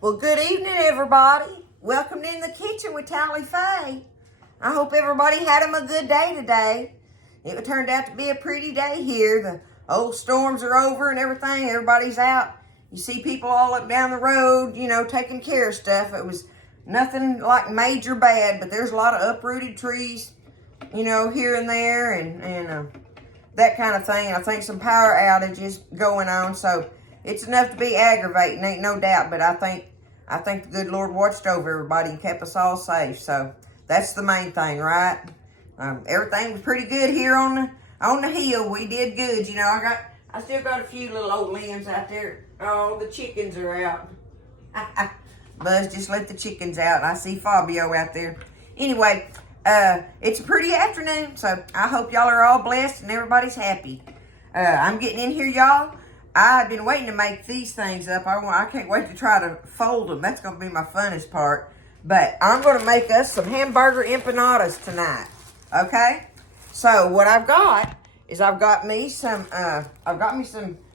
Well, good evening, everybody. Welcome in the kitchen with Tally Faye. I hope everybody had them a good day today. It turned out to be a pretty day here. The old storms are over and everything. Everybody's out. You see people all up down the road, taking care of stuff. It was nothing like major bad, but there's a lot of uprooted trees, here and there and that kind of thing. I think some power outages going on, so it's enough to be aggravating, ain't no doubt. But I think the good Lord watched over everybody and kept us all safe. So that's the main thing, right? Everything was pretty good here on the hill. We did good, I still got a few little old limbs out there. Oh, the chickens are out. Buzz just let the chickens out. I see Fabio out there. Anyway, it's a pretty afternoon, so I hope y'all are all blessed and everybody's happy. I'm getting in here, y'all. I've been waiting to make these things up. I can't wait to try to fold them. That's going to be my funnest part. But I'm going to make us some hamburger empanadas tonight. Okay? So what I've got is I've got me some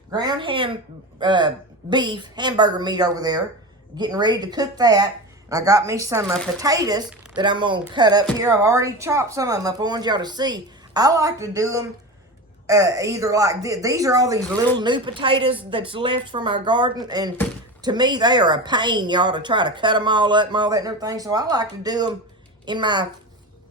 ground beef hamburger meat over there. Getting ready to cook that. And I got me some potatoes that I'm going to cut up here. I've already chopped some of them up. I want y'all to see. I like to do them either like these are all these little new potatoes that's left from our garden, and to me they are a pain, y'all, to try to cut them all up and all that and everything. So I like to do them in my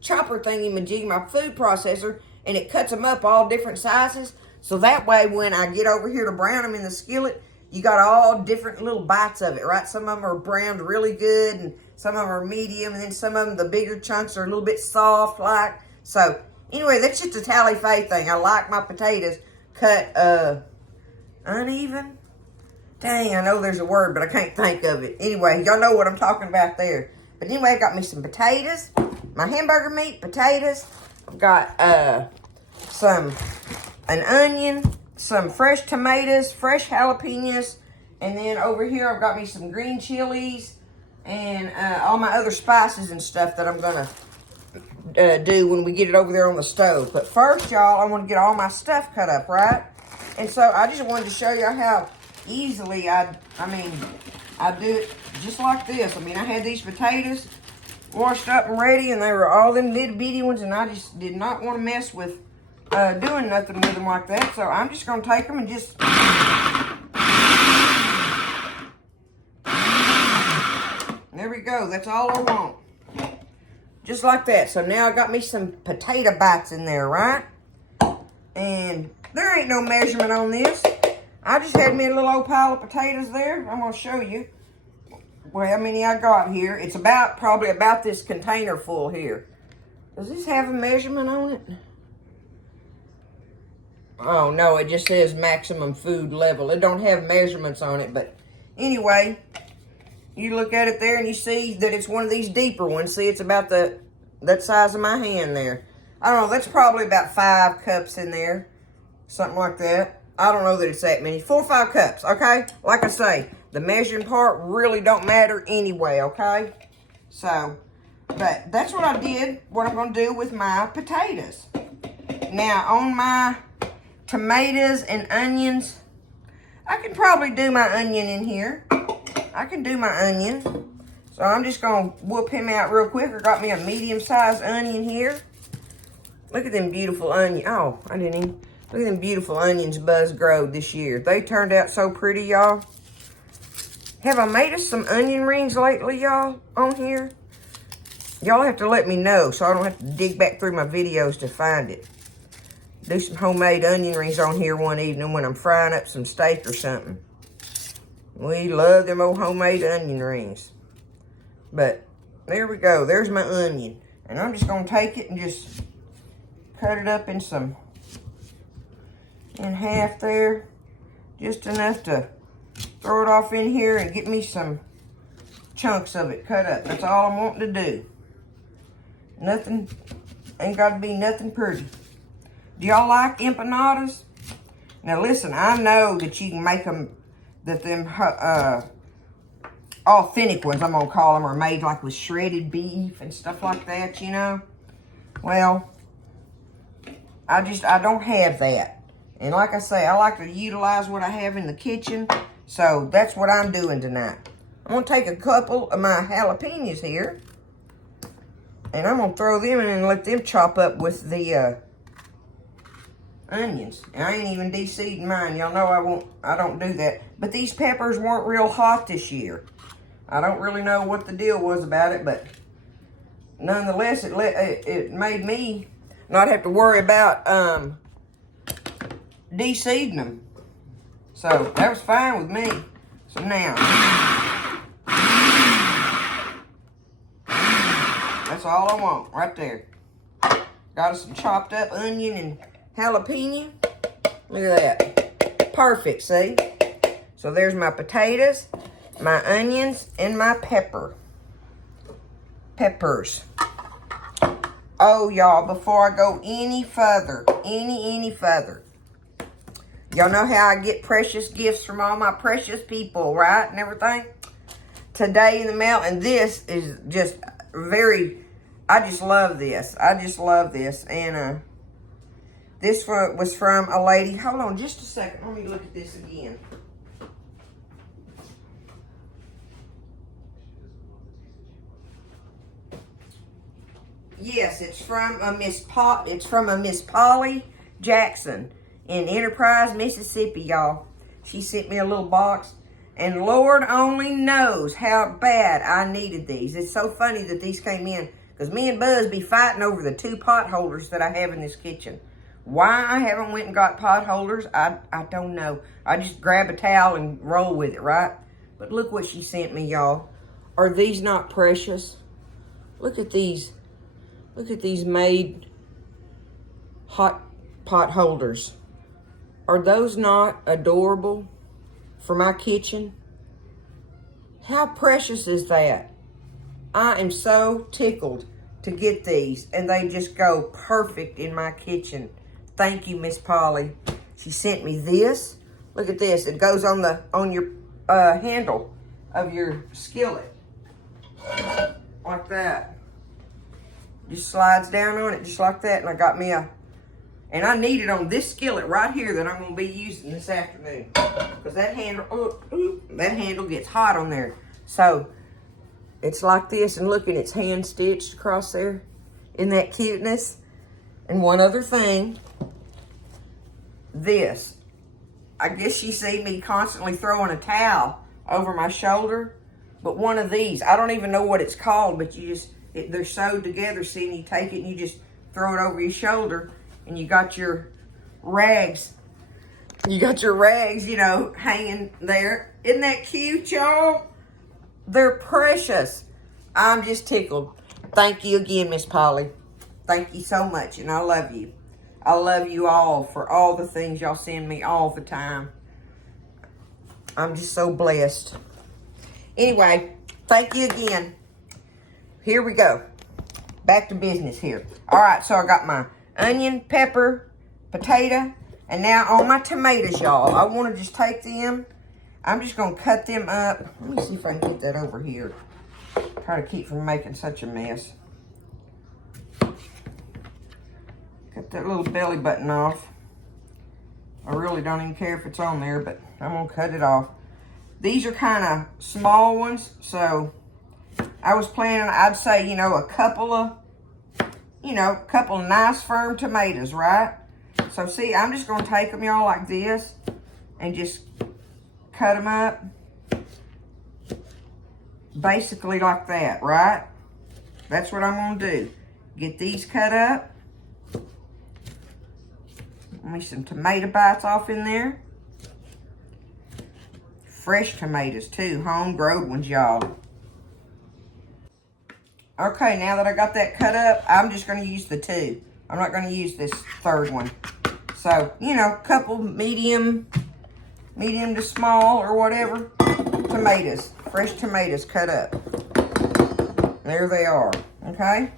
chopper thingy-majig, my food processor, and it cuts them up all different sizes. So that way when I get over here to brown them in the skillet, you got all different little bites of it, right? Some of them are browned really good, and some of them are medium, and then some of them, the bigger chunks, are a little bit soft like. So anyway, that's just a Tally Faye thing. I like my potatoes cut uneven. Dang, I know there's a word, but I can't think of it. Anyway, y'all know what I'm talking about there. But anyway, I got me some potatoes, my hamburger meat, potatoes. I've got an onion, some fresh tomatoes, fresh jalapenos, and then over here I've got me some green chilies and all my other spices and stuff that I'm going to do when we get it over there on the stove. But first, y'all, I want to get all my stuff cut up, right? And so I just wanted to show you how easily I do it just like this. I had these potatoes washed up and ready, and they were all them little bitty ones, and I just did not want to mess with doing nothing with them like that. So I'm just going to take them and just there we go. That's all I want. Just like that. So now I got me some potato bites in there, right? And there ain't no measurement on this. I just had me a little old pile of potatoes there. I'm going to show you how many I got here. It's probably about this container full here. Does this have a measurement on it? Oh, no, it just says maximum food level. It don't have measurements on it, but anyway, you look at it there and you see that it's one of these deeper ones. See, it's about that size of my hand there. I don't know, that's probably about 5 cups in there. Something like that. I don't know that it's that many. 4 or 5 cups, okay? Like I say, the measuring part really don't matter anyway, okay? So, but that's what I did, what I'm going to do with my potatoes. Now, on my tomatoes and onions, I can probably do my onion in here. I can do my onion. So I'm just going to whoop him out real quick. I got me a medium-sized onion here. Look at them beautiful onions. Oh, I didn't even. Look at them beautiful onions Buzz growed this year. They turned out so pretty, y'all. Have I made us some onion rings lately, y'all, on here? Y'all have to let me know so I don't have to dig back through my videos to find it. Do some homemade onion rings on here one evening when I'm frying up some steak or something. We love them old homemade onion rings. But there we go. There's my onion. And I'm just going to take it and just cut it up in half there. Just enough to throw it off in here and get me some chunks of it cut up. That's all I'm wanting to do. Nothing, ain't got to be nothing pretty. Do y'all like empanadas? Now listen, I know that you can make them, that them authentic ones, I'm going to call them, are made like with shredded beef and stuff like that, Well, I don't have that. And like I say, I like to utilize what I have in the kitchen. So that's what I'm doing tonight. I'm gonna take a couple of my jalapenos here, and I'm gonna throw them in and let them chop up with the onions. And I ain't even de-seeding mine. Y'all know I don't do that. But these peppers weren't real hot this year. I don't really know what the deal was about it, but nonetheless, it made me not have to worry about de-seeding them. So that was fine with me. So now, that's all I want right there. Got us some chopped up onion and jalapeno. Look at that. Perfect, see? So there's my potatoes, my onions, and my peppers. Oh, y'all, before I go any further, any further, y'all know how I get precious gifts from all my precious people, right? And everything. Today in the mail, and this is just I just love this. I just love this. And this was from a lady. Hold on just a second. Let me look at this again. Yes, it's from a Miss Polly Jackson in Enterprise, Mississippi, y'all. She sent me a little box, and Lord only knows how bad I needed these. It's so funny that these came in, because me and Buzz be fighting over the 2 pot holders that I have in this kitchen. Why I haven't went and got pot holders, I don't know. I just grab a towel and roll with it, right? But look what she sent me, y'all. Are these not precious? Look at these. Look at these made hot pot holders. Are those not adorable for my kitchen? How precious is that? I am so tickled to get these, and they just go perfect in my kitchen. Thank you, Miss Polly. She sent me this. Look at this. It goes on your handle of your skillet. Like that. Just slides down on it just like that. And I got me and I need it on this skillet right here that I'm going to be using this afternoon. Because that handle gets hot on there. So it's like this, and look, and it's hand stitched across there. Isn't that cuteness? And one other thing, this. I guess she see me constantly throwing a towel over my shoulder. But one of these, I don't even know what it's called, but they're sewed together. See, and you take it and you just throw it over your shoulder, and you got your rags. You got your rags, hanging there. Isn't that cute, y'all? They're precious. I'm just tickled. Thank you again, Miss Polly. Thank you so much, and I love you. I love you all for all the things y'all send me all the time. I'm just so blessed. Anyway, thank you again. Here we go. Back to business here. All right, so I got my onion, pepper, potato, and now on my tomatoes, y'all. I want to just take them. I'm just going to cut them up. Let me see if I can get that over here. Try to keep from making such a mess. Cut that little belly button off. I really don't even care if it's on there, but I'm going to cut it off. These are kind of small ones, so I was planning, I'd say, a couple of nice firm tomatoes, right? So see, I'm just going to take them, y'all, like this, and just cut them up. Basically like that, right? That's what I'm going to do. Get these cut up. Let me some tomato bites off in there. Fresh tomatoes too, home-grown ones, y'all. Okay, now that I got that cut up, I'm just going to use the 2. I'm not going to use this 3rd one. So, couple medium to small or whatever tomatoes, fresh tomatoes cut up. There they are, okay?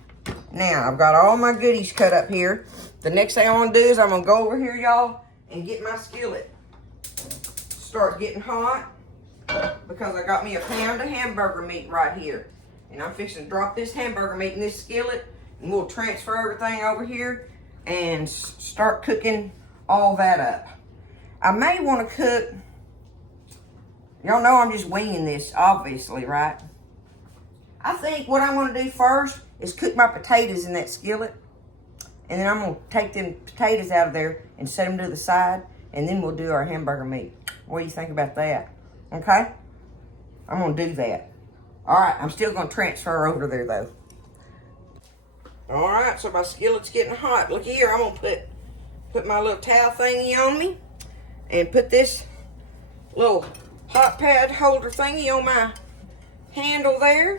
Now, I've got all my goodies cut up here. The next thing I want to do is I'm going to go over here, y'all, and get my skillet. Start getting hot, because I got me a pound of hamburger meat right here. And I'm fixing to drop this hamburger meat in this skillet, and we'll transfer everything over here and start cooking all that up. I may want to cook, Y'all know I'm just winging this, obviously, right? I think what I'm going to do first is cook my potatoes in that skillet. And then I'm going to take them potatoes out of there and set them to the side. And then we'll do our hamburger meat. What do you think about that? Okay? I'm going to do that. All right, I'm still going to transfer over there, though. All right, so my skillet's getting hot. Look here, I'm going to put my little towel thingy on me. And put this little hot pad holder thingy on my handle there.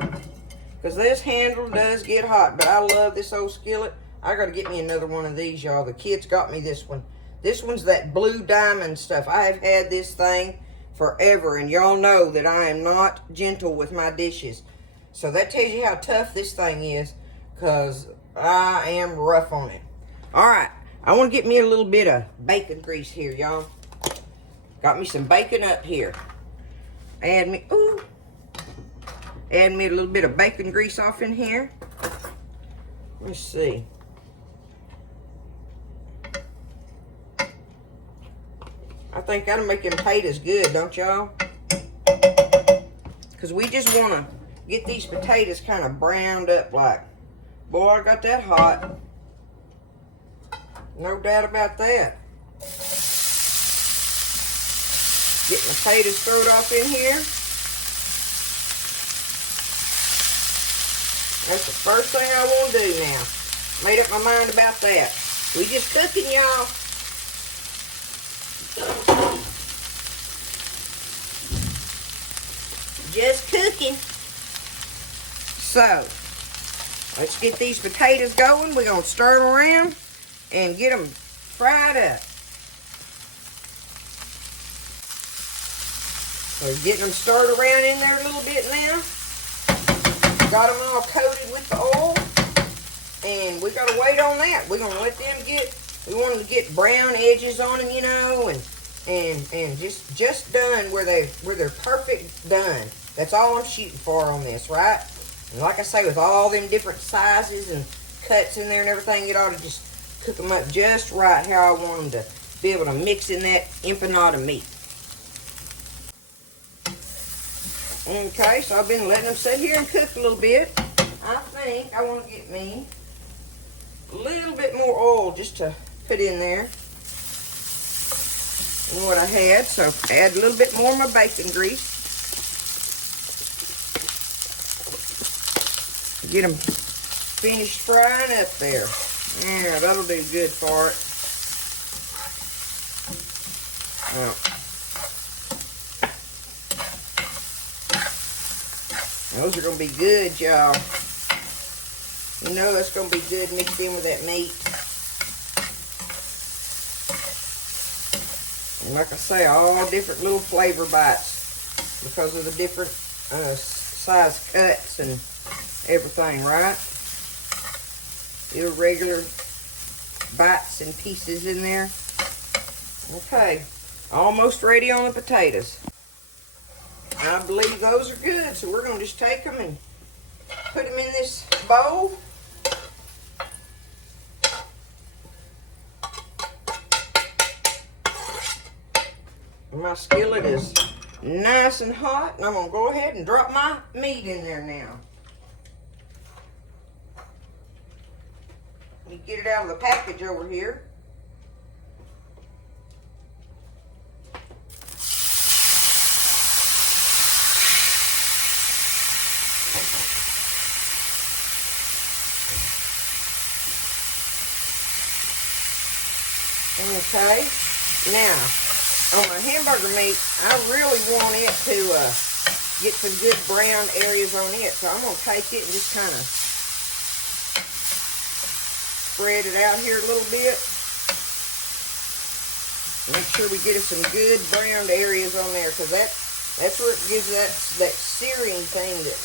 Because this handle does get hot. But I love this old skillet. I got to get me another one of these, y'all. The kids got me this one. This one's that blue diamond stuff. I have had this thing forever. And y'all know that I am not gentle with my dishes. So that tells you how tough this thing is. Because I am rough on it. Alright. I want to get me a little bit of bacon grease here, y'all. Got me some bacon up here. Add me a little bit of bacon grease off in here. Let's see. I think that'll make them potatoes good, don't y'all? Because we just want to get these potatoes kind of browned up like. Boy, I got that hot. No doubt about that. Get my potatoes thrown off in here. That's the first thing I want to do now. Made up my mind about that. We just cooking, y'all. Just cooking. So, let's get these potatoes going. We're going to stir them around and get them fried up. So getting them stirred around in there a little bit now. Got them all coated with the oil. And we got to wait on that. We're going to let them we want them to get brown edges on them, you know, and just done where they're perfect done. That's all I'm shooting for on this, right? And like I say, with all them different sizes and cuts in there and everything, it ought to just cook them up just right how I want them to be able to mix in that empanada meat. Okay, so I've been letting them sit here and cook a little bit. I think I want to get me a little bit more oil just to put in there than what I had. So add a little bit more of my bacon grease. Get them finished frying up there. Yeah, that'll do good for it. Now, those are going to be good, y'all. You know that's going to be good mixed in with that meat. And like I say, all different little flavor bites because of the different size cuts and everything, right? Little regular bites and pieces in there. Okay, almost ready on the potatoes. I believe those are good, so we're going to just take them and put them in this bowl. My skillet is nice and hot, and I'm going to go ahead and drop my meat in there now. Let me get it out of the package over here. Okay, now on my hamburger meat, I really want it to get some good brown areas on it, so I'm going to take it and just kind of spread it out here a little bit. Make sure we get us some good browned areas on there, because that's where it gives that searing thing that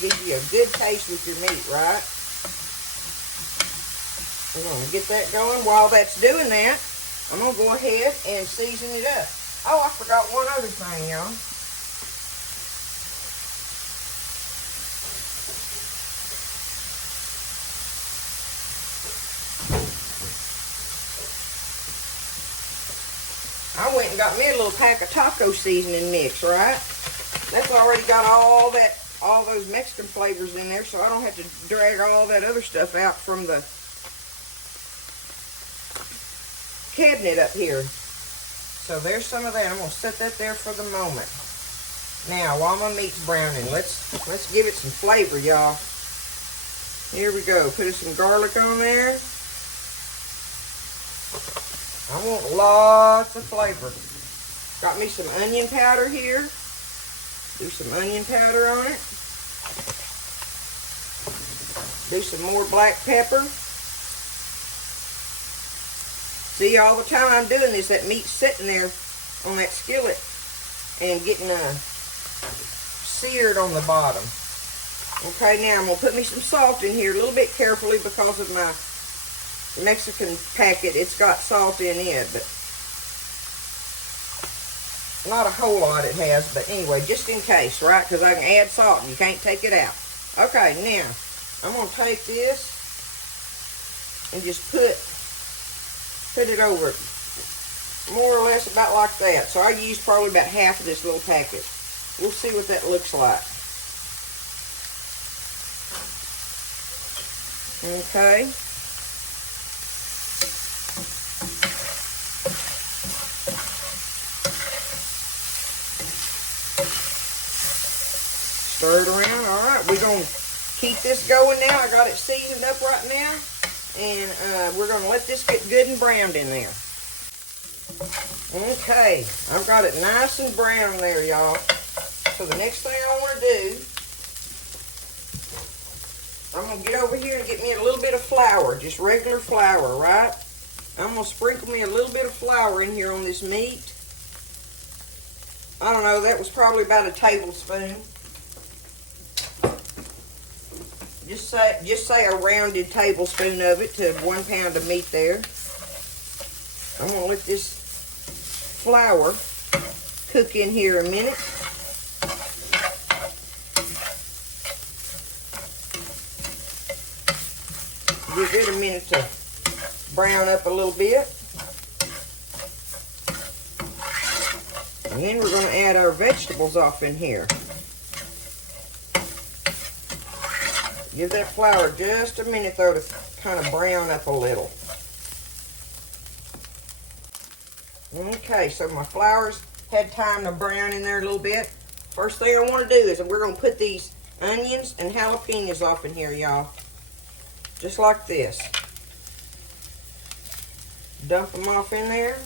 gives you a good taste with your meat, right? We're going to get that going. While that's doing that, I'm going to go ahead and season it up. Oh, I forgot one other thing, y'all. I went and got me a little pack of taco seasoning mix, right? That's already got all those Mexican flavors in there, so I don't have to drag all that other stuff out from the cabinet up here. So there's some of that. I'm gonna set that there for the moment. Now, while my meat's browning, let's give it some flavor, y'all. Here we go. Put some garlic on there. I want lots of flavor. Got me some onion powder here. Do some onion powder on it. Do some more black pepper. See, all the time I'm doing this, that meat's sitting there on that skillet and getting seared on the bottom. Okay, now I'm going to put me some salt in here a little bit carefully because of my Mexican packet. It's got salt in it, but not a whole lot it has. But anyway, just in case, right? Because I can add salt and you can't take it out. Okay, now I'm going to take this and just put it over more or less about like that. So I used probably about half of this little packet. We'll see what that looks like. Okay. Stir it around. All right, we're going to keep this going now. I got it seasoned up right now. And we're going to let this get good and browned in there. Okay, I've got it nice and brown there, y'all. So the next thing I want to do, I'm going to get over here and get me a little bit of flour, just regular flour, right? I'm going to sprinkle me a little bit of flour in here on this meat. I don't know, that was probably about a tablespoon. Just say a rounded tablespoon of it to 1 pound of meat there. I'm going to let this flour cook in here a minute. Give it a minute to brown up a little bit. And then we're going to add our vegetables off in here. Give that flour just a minute, though, to kind of brown up a little. Okay, so my flour's had time to brown in there a little bit. First thing I want to do is we're going to put these onions and jalapenos off in here, y'all. Just like this. Dump them off in there.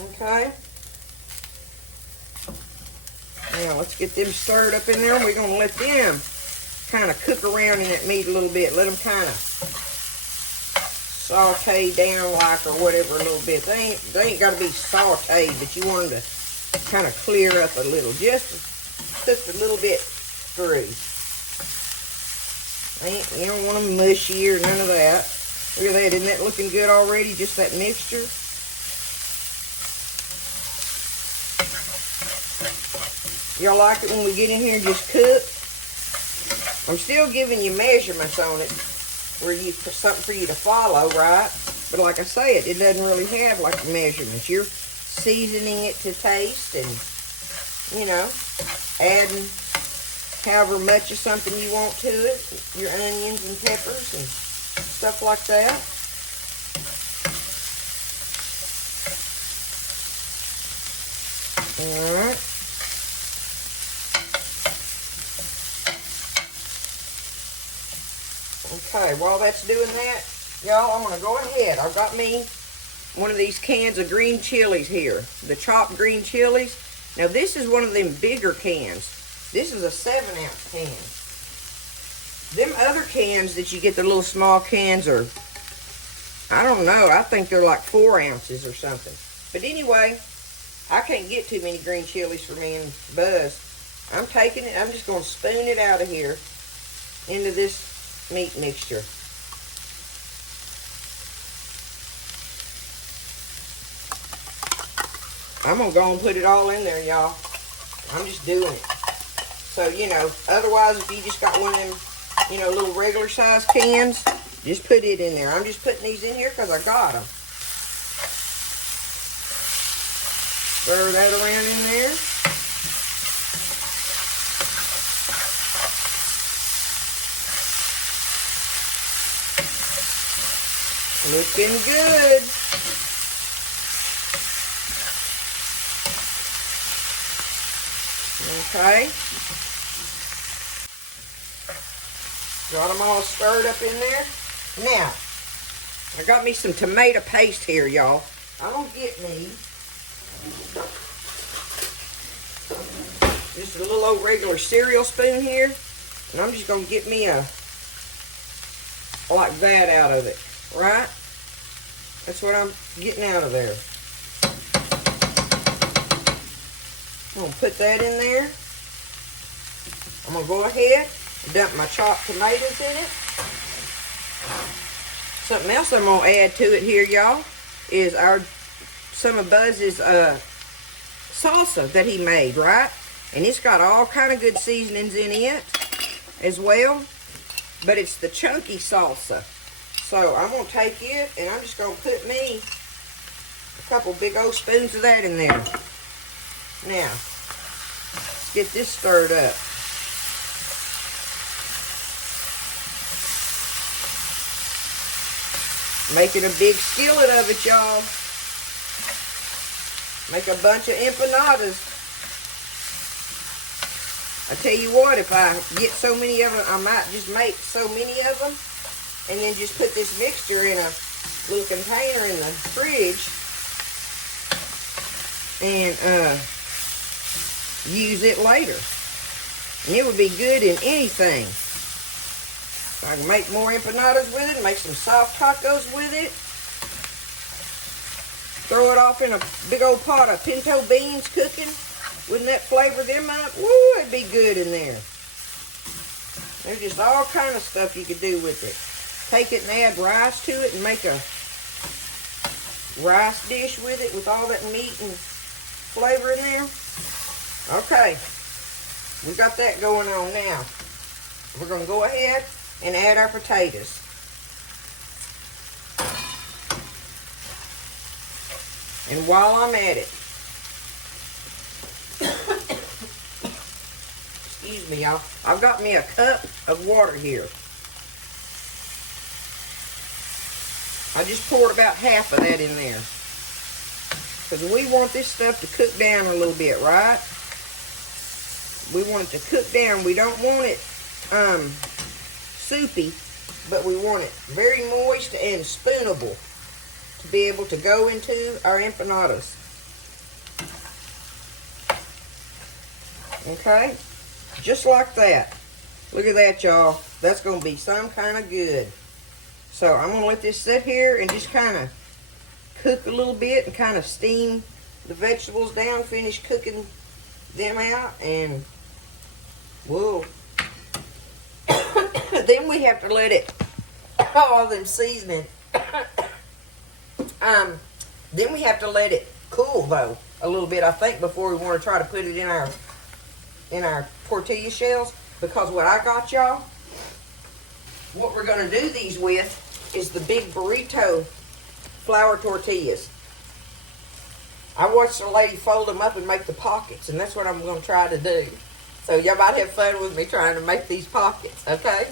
Okay. Now let's get them stirred up in there. We're going to let them kind of cook around in that meat a little bit. Let them kind of saute down like or whatever a little bit. They ain't got to be sauteed, but you want them to kind of clear up a little. Just cooked a little bit through. You don't want them mushy or none of that. Look at that. Isn't that looking good already? Just that mixture. Y'all like it when we get in here and just cook? I'm still giving you measurements on it, where something for you to follow, right? But like I say, it doesn't really have like measurements. You're seasoning it to taste and, you know, adding however much of something you want to it. Your onions and peppers and stuff like that. All right. Okay, while that's doing that, y'all, I'm going to go ahead. I've got me one of these cans of green chilies here, the chopped green chilies. Now, this is one of them bigger cans. This is a 7-ounce can. Them other cans that you get, the little small cans, are, I don't know, I think they're like 4 ounces or something. But anyway, I can't get too many green chilies for me and Buzz. I'm taking it, I'm just going to spoon it out of here into this meat mixture. I'm going to go and put it all in there, y'all. I'm just doing it. So, you know, otherwise if you just got one of them, you know, little regular size cans, just put it in there. I'm just putting these in here because I got them. Stir that around in there. Looking good. Okay. Got them all stirred up in there. Now, I got me some tomato paste here, y'all. I'm going to get me just a little old regular cereal spoon here. And I'm just going to get me a, like that out of it, right? That's what I'm getting out of there. I'm going to put that in there. I'm going to go ahead and dump my chopped tomatoes in it. Something else I'm going to add to it here, y'all, is some of Buzz's salsa that he made, right? And it's got all kind of good seasonings in it as well. But it's the chunky salsa. So I'm going to take it and I'm just going to put me a couple big old spoons of that in there. Now, let's get this stirred up. Making a big skillet of it, y'all. Make a bunch of empanadas. I tell you what, if I get so many of them, I might just make so many of them and then just put this mixture in a little container in the fridge and use it later. And it would be good in anything. So I can make more empanadas with it, make some soft tacos with it. Throw it off in a big old pot of pinto beans cooking. Wouldn't that flavor them up? Woo, it'd be good in there. There's just all kind of stuff you could do with it. Take it and add rice to it and make a rice dish with it with all that meat and flavor in there. Okay, we got that going on now. We're going to go ahead and add our potatoes. And while I'm at it, excuse me, y'all, I've got me a cup of water here. I just poured about half of that in there. Because we want this stuff to cook down a little bit, right? We want it to cook down. We don't want it soupy, but we want it very moist and spoonable to be able to go into our empanadas. Okay? Just like that. Look at that, y'all. That's going to be some kind of good. So I'm going to let this sit here and just kind of cook a little bit and kind of steam the vegetables down, finish cooking them out, and we'll then we have to let it, all them seasoning, then we have to let it cool though a little bit, I think, before we want to try to put it in our tortilla shells. Because what I got, y'all, what we're going to do these with is the big burrito flour tortillas. I watched a lady fold them up and make the pockets, and that's what I'm going to try to do. So y'all might have fun with me trying to make these pockets, okay?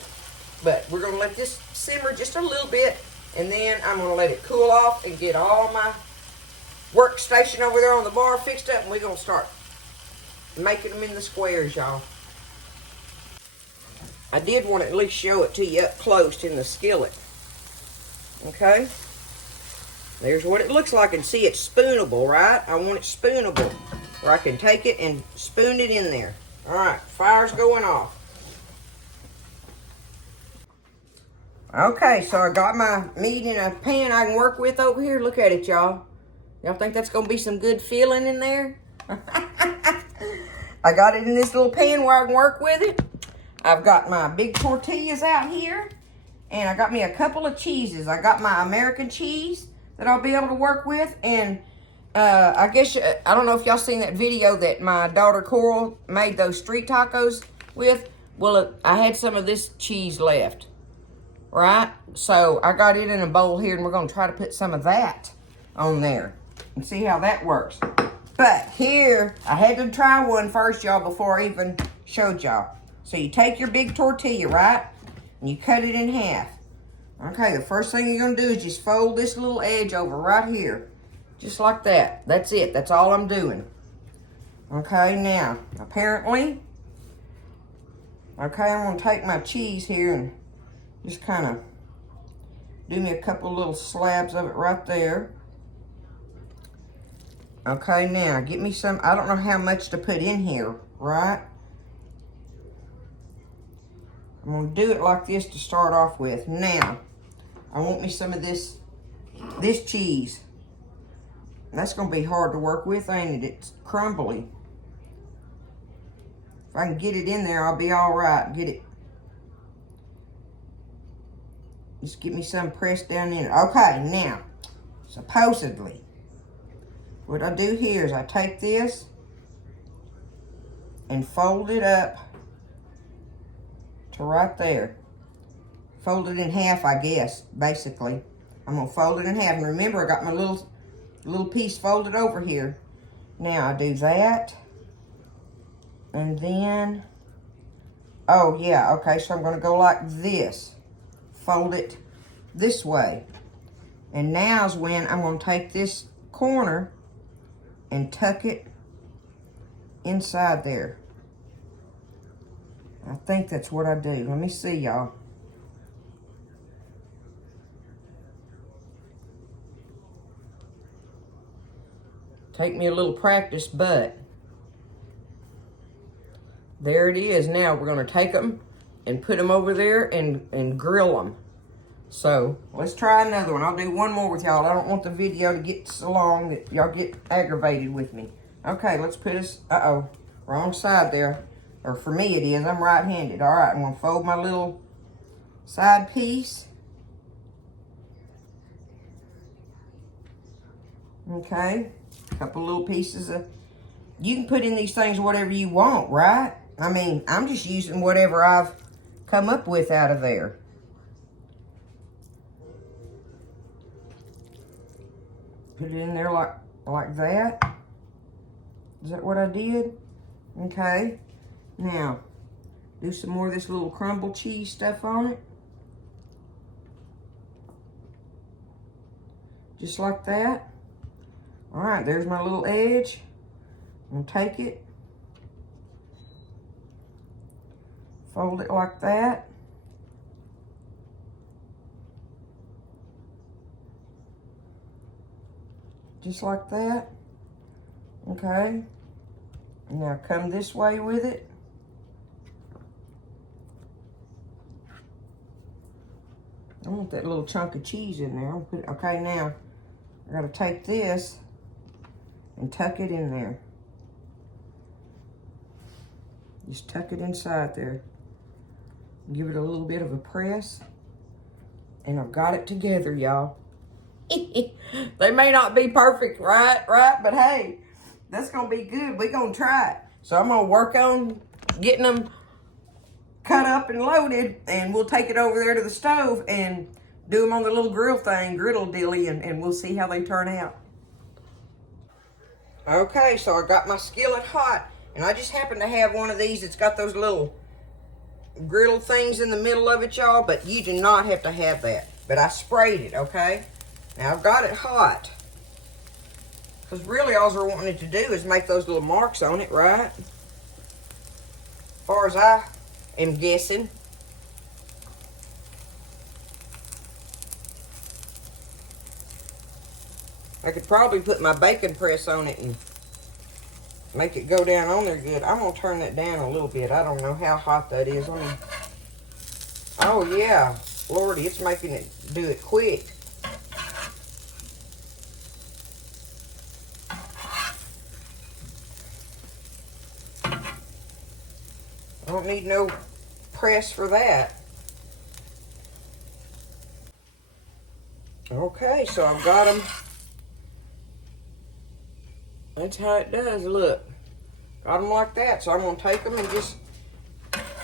But we're going to let this simmer just a little bit, and then I'm going to let it cool off and get all my workstation over there on the bar fixed up, and we're going to start making them in the squares, y'all. I did want to at least show it to you up close in the skillet. Okay? There's what it looks like, and see, it's spoonable, right? I want it spoonable, where I can take it and spoon it in there. All right, fire's going off. Okay, so I got my meat in a pan I can work with over here. Look at it, y'all. Y'all think that's going to be some good feeling in there? I got it in this little pan where I can work with it. I've got my big tortillas out here, and I got me a couple of cheeses. I got my American cheese that I'll be able to work with, and I guess, I don't know if y'all seen that video that my daughter Coral made those street tacos with. Well, I had some of this cheese left, right? So I got it in a bowl here, and we're going to try to put some of that on there and see how that works. But here, I had to try one first, y'all, before I even showed y'all. So you take your big tortilla, right? And you cut it in half. Okay, the first thing you're going to do is just fold this little edge over right here. Just like that. That's it. That's all I'm doing. Okay, now, apparently, okay, I'm going to take my cheese here and just kind of do me a couple little slabs of it right there. Okay, now, get me some, I don't know how much to put in here, right? I'm going to do it like this to start off with. Now, I want me some of this cheese. That's going to be hard to work with, ain't it? It's crumbly. If I can get it in there, I'll be all right. Get it. Just get me some pressed down in it. Okay, now, supposedly, what I do here is I take this and fold it up to right there. Fold it in half, I guess, basically. I'm going to fold it in half. And remember, I got my little piece folded over here. Now, I do that. And then, oh, yeah, okay, so I'm going to go like this. Fold it this way. And now's when I'm going to take this corner and tuck it inside there. I think that's what I do. Let me see, y'all. Take me a little practice, but there it is. Now we're going to take them and put them over there and grill them. So let's try another one. I'll do one more with y'all. I don't want the video to get so long that y'all get aggravated with me. Okay, let's put us, uh-oh, wrong side there. Or for me it is, I'm right-handed. All right, I'm going to fold my little side piece. Okay, a couple little pieces of, you can put in these things whatever you want, right? I mean, I'm just using whatever I've come up with out of there. Put it in there like that. Is that what I did? Okay. Now, do some more of this little crumble cheese stuff on it. Just like that. All right, there's my little edge. I'm gonna take it. Fold it like that. Just like that. Okay. Now come this way with it. I want that little chunk of cheese in there. I'll put it, okay, now I gotta take this and tuck it in there. Just tuck it inside there. Give it a little bit of a press. And I've got it together, y'all. They may not be perfect, right? But hey, that's gonna be good. We're gonna try it. So I'm gonna work on getting them cut up and loaded, and we'll take it over there to the stove and do them on the little griddle dilly, and we'll see how they turn out. Okay, so I got my skillet hot, and I just happen to have one of these. It's got those little griddle things in the middle of it, y'all, but you do not have to have that. But I sprayed it, okay? Now I've got it hot, because really all we're wanting it to do is make those little marks on it, right? As far as I am guessing. I could probably put my bacon press on it and make it go down on there good. I'm going to turn that down a little bit. I don't know how hot that is. Oh, yeah. Lordy, it's making it do it quick. I don't need no press for that. Okay, so I've got them. That's how it does, look. Got them like that, so I'm going to take them and just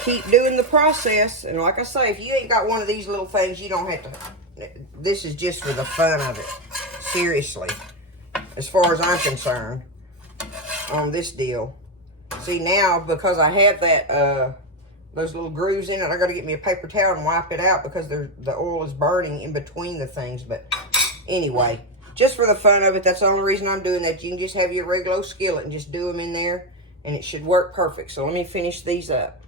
keep doing the process. And like I say, if you ain't got one of these little things, you don't have to. This is just for the fun of it. Seriously. As far as I'm concerned. on this deal. See, now, because I have that, those little grooves in it, I got to get me a paper towel and wipe it out because the oil is burning in between the things. But anyway, just for the fun of it, that's the only reason I'm doing that. You can just have your regular skillet and just do them in there, and it should work perfect. So let me finish these up.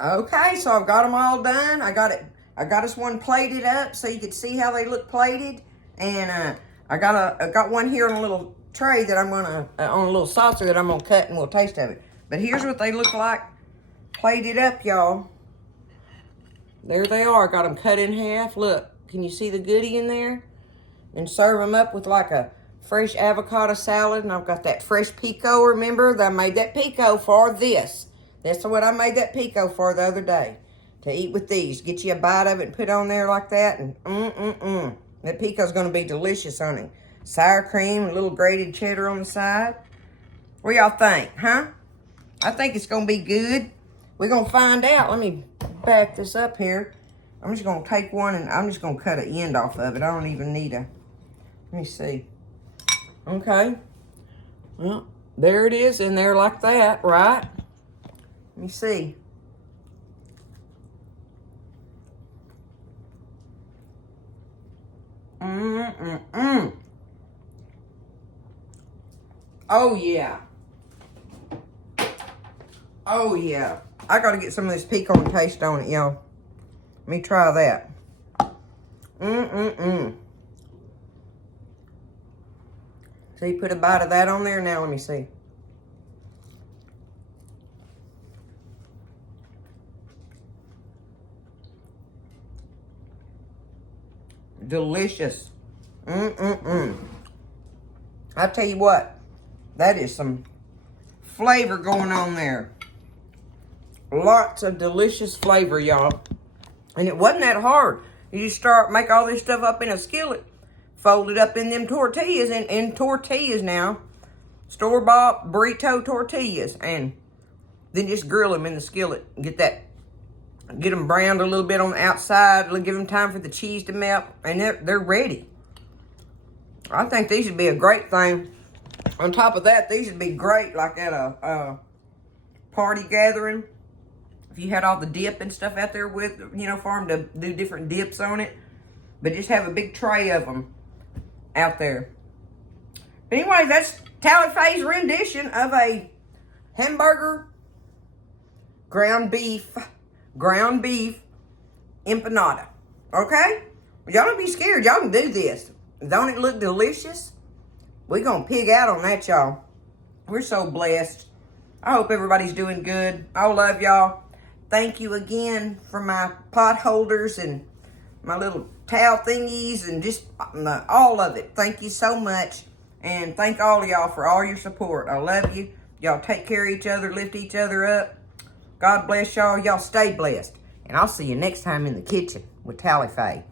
Okay, so I've got them all done. I got this one plated up so you could see how they look plated. And I got one here on a little tray that I'm gonna, on a little saucer that I'm gonna cut and we'll taste of it. But here's what they look like plated up, y'all. There they are. Got them cut in half. Look, can you see the goodie in there? And serve them up with like a fresh avocado salad. And I've got that fresh pico. Remember, I made that pico for this. That's what I made that pico for the other day. To eat with these. Get you a bite of it and put it on there like that. And that pico's going to be delicious, honey. Sour cream, a little grated cheddar on the side. What y'all think, huh? I think it's going to be good. We're going to find out. Let me back this up here. I'm just going to take one and I'm just going to cut an end off of it. I don't even need a... Let me see. Okay. Well, there it is in there like that, right? Let me see. Oh, yeah. Oh, yeah. I got to get some of this pecan taste on it, y'all. Let me try that. See, put a bite of that on there. Now, let me see. Delicious. I tell you what, that is some flavor going on there. Lots of delicious flavor, y'all. And it wasn't that hard. You just make all this stuff up in a skillet, fold it up in them tortillas, and tortillas now, store-bought burrito tortillas, and then just grill them in the skillet. Get them browned a little bit on the outside. Give them time for the cheese to melt. And they're ready. I think these would be a great thing. On top of that, these would be great like at a party gathering. If you had all the dip and stuff out there with, for them to do different dips on it. But just have a big tray of them out there. But anyway, that's Tally Faye's rendition of a hamburger ground beef empanada. Okay? Y'all don't be scared. Y'all can do this. Don't it look delicious? We're going to pig out on that, y'all. We're so blessed. I hope everybody's doing good. I love y'all. Thank you again for my pot holders and my little towel thingies and just all of it. Thank you so much. And thank all of y'all for all your support. I love you. Y'all take care of each other. Lift each other up. God bless y'all. Y'all stay blessed. And I'll see you next time in the kitchen with Tally Faye.